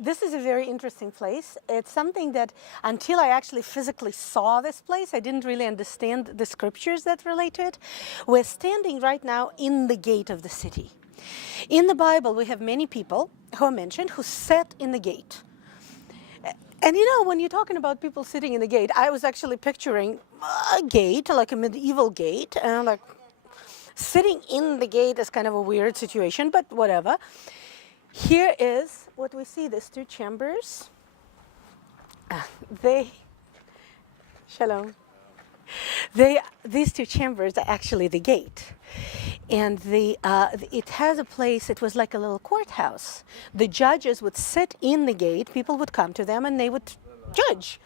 This is a very interesting place. It's something that until I actually physically saw this place, I didn't really understand the scriptures that relate to it. We're standing right now in the gate of the city. In the Bible, we have many people who are mentioned who sat in the gate. And you know, when you're talking about people sitting in the gate, I was actually picturing a gate, like a medieval gate, and I'm like, sitting in the gate is kind of a weird situation, but whatever. Here is what we see, these two chambers. Shalom. These two chambers are actually the gate. And it has a place, it was like a little courthouse. The judges would sit in the gate, people would come to them and they would judge.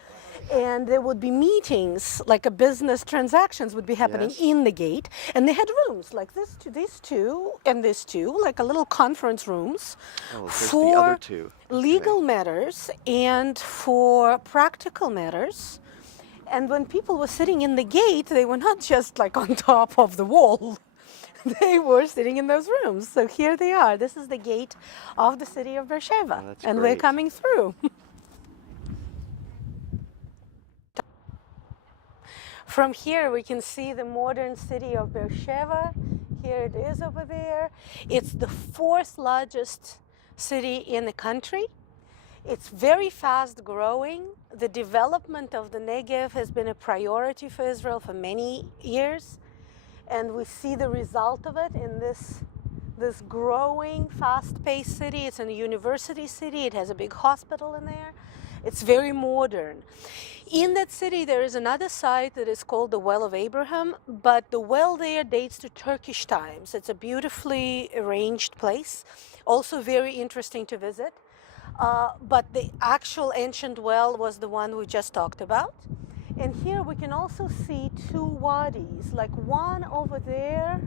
And there would be meetings, like a business transactions would be happening in the gate. And they had rooms like these two, and this two, like a little conference rooms for the other two. Legal matters and for practical matters. And when people were sitting in the gate, they were not just like on top of the wall. They were sitting in those rooms. So here they are. This is the gate of the city of Beersheba. Oh, and great. We're coming through. From here, we can see the modern city of Beersheba. Here it is over there. It's the fourth largest city in the country. It's very fast growing. The development of the Negev has been a priority for Israel for many years. And we see the result of it in this growing, fast-paced city. It's a university city. It has a big hospital in there. It's very modern. In that city, there is another site that is called the Well of Abraham, but the well there dates to Turkish times. It's a beautifully arranged place, also very interesting to visit. But the actual ancient well was the one we just talked about. And here we can also see two wadis, like one over there.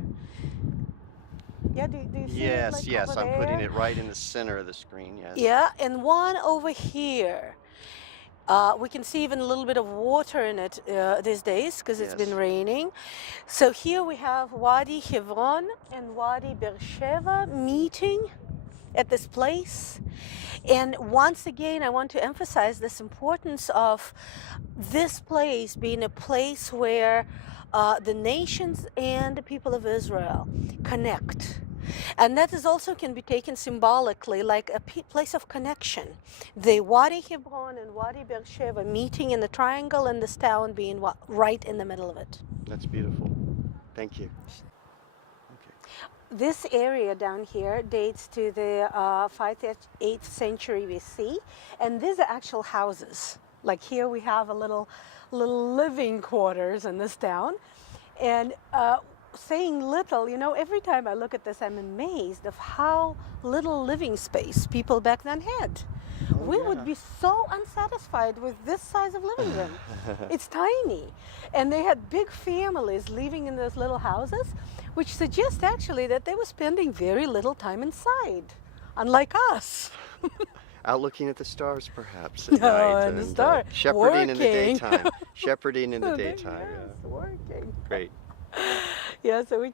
Yeah, do you see it? Like Yes, over I'm there? putting it right in the center of the screen, yes. Yeah, and one over here. We can see even a little bit of water in it these days because it's been raining. So here we have Wadi Hebron and Wadi Beersheba meeting at this place. And once again, I want to emphasize this importance of this place being a place where the nations and the people of Israel connect. And that is also can be taken symbolically like a place of connection. The Wadi Hebron and Wadi Beersheba meeting in the triangle and this town being right in the middle of it. That's beautiful. Thank you. This area down here dates to the 5th, 8th century BC, and these are actual houses. Like here we have a little living quarters in this town. And saying little, you know, every time I look at this, I'm amazed of how little living space people back then had. We would be so unsatisfied with this size of living room. It's tiny. And they had big families living in those little houses, which suggests actually that they were spending very little time inside, unlike us. Out looking at the stars, perhaps, at night. And the star. Shepherding in the Working. daytime. Shepherding in the daytime, Working. Great. Yeah, so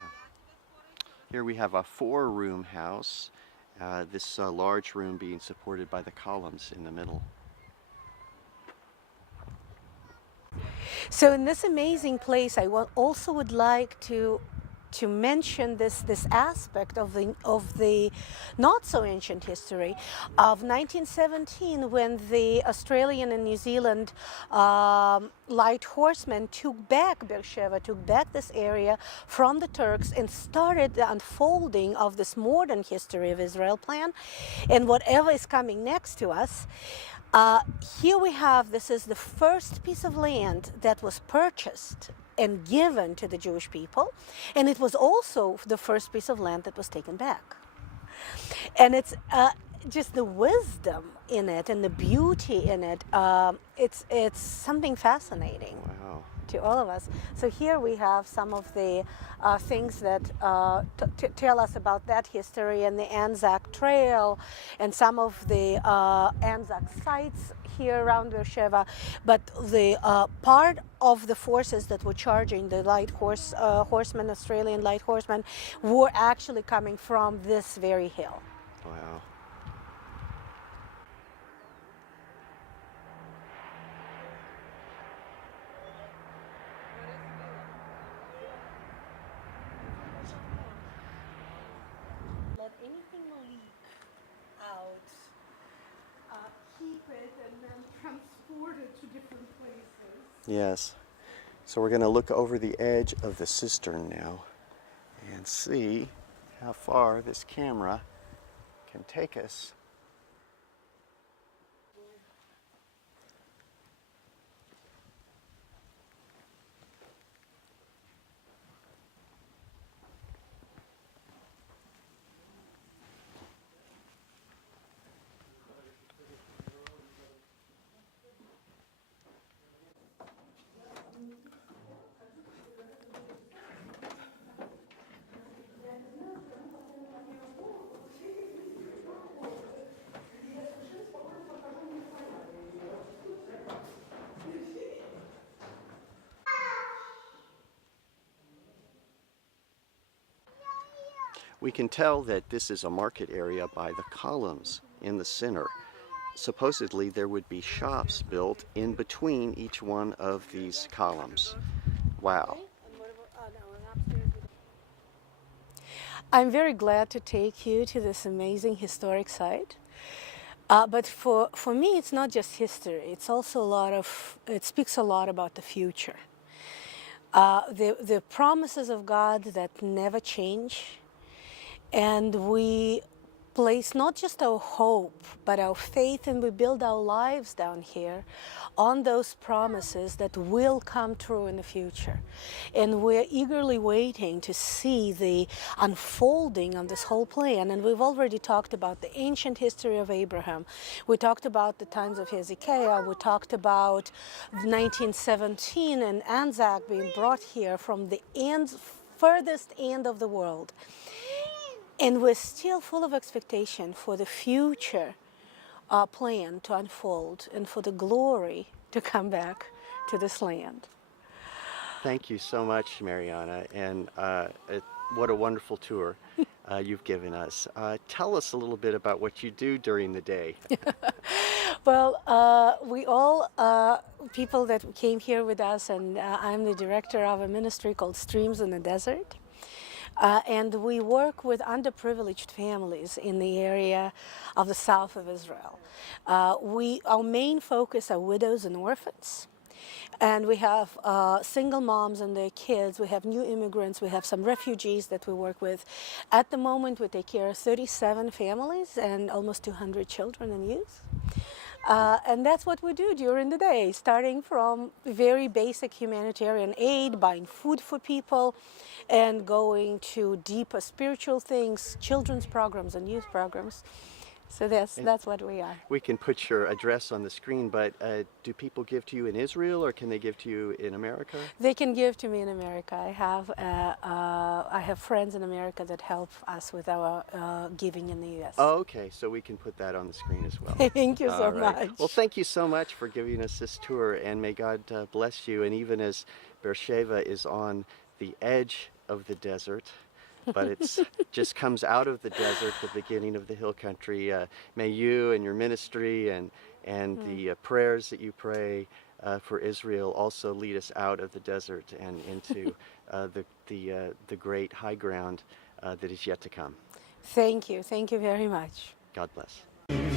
Here we have a 4-room house. This large room being supported by the columns in the middle. So in this amazing place, I also would like to mention this aspect of the not so ancient history of 1917, when the Australian and New Zealand light horsemen took back Beersheba, took back this area from the Turks and started the unfolding of this modern history of Israel plan and whatever is coming next to us. Here we have, this is the first piece of land that was purchased and given to the Jewish people, and it was also the first piece of land that was taken back. And it's just the wisdom in it and the beauty in it. It's something fascinating. Wow. To all of us. So here we have some of the things that tell us about that history and the ANZAC trail and some of the ANZAC sites here around Beersheba. But the part of the forces that were charging the light horsemen, Australian light horsemen, were actually coming from this very hill. Wow. leak out, keep it, and then transport it to different places. Yes. So we're going to look over the edge of the cistern now and see how far this camera can take us. We can tell that this is a market area by the columns in the center. Supposedly there would be shops built in between each one of these columns. Wow. I'm very glad to take you to this amazing historic site. But for me, it's not just history. It's also it speaks a lot about the future. The promises of God that never change. And we place not just our hope, but our faith, and we build our lives down here on those promises that will come true in the future. And we're eagerly waiting to see the unfolding of this whole plan. And we've already talked about the ancient history of Abraham. We talked about the times of Hezekiah. We talked about 1917 and ANZAC being brought here from the furthest end of the world. And we're still full of expectation for the future plan to unfold and for the glory to come back to this land. Thank you so much, Mariana, and what a wonderful tour you've given us. Tell us a little bit about what you do during the day. Well, we all, people that came here with us, and I'm the director of a ministry called Streams in the Desert. And we work with underprivileged families in the area of the south of Israel. Our main focus are widows and orphans. And we have single moms and their kids. We have new immigrants. We have some refugees that we work with. At the moment, we take care of 37 families and almost 200 children and youth. And that's what we do during the day, starting from very basic humanitarian aid, buying food for people, and going to deeper spiritual things, children's programs and youth programs. So that's what we are. We can put your address on the screen, but do people give to you in Israel, or can they give to you in America? They can give to me in America. I have friends in America that help us with our giving in the U.S. Oh, okay, so we can put that on the screen as well. Thank you so much. Well, thank you so much for giving us this tour, and may God bless you. And even as Beersheba is on the edge of the desert, but it's just comes out of the desert, the beginning of the hill country. May you and your ministry and the prayers that you pray for Israel also lead us out of the desert and into the great high ground that is yet to come. Thank you very much. God bless.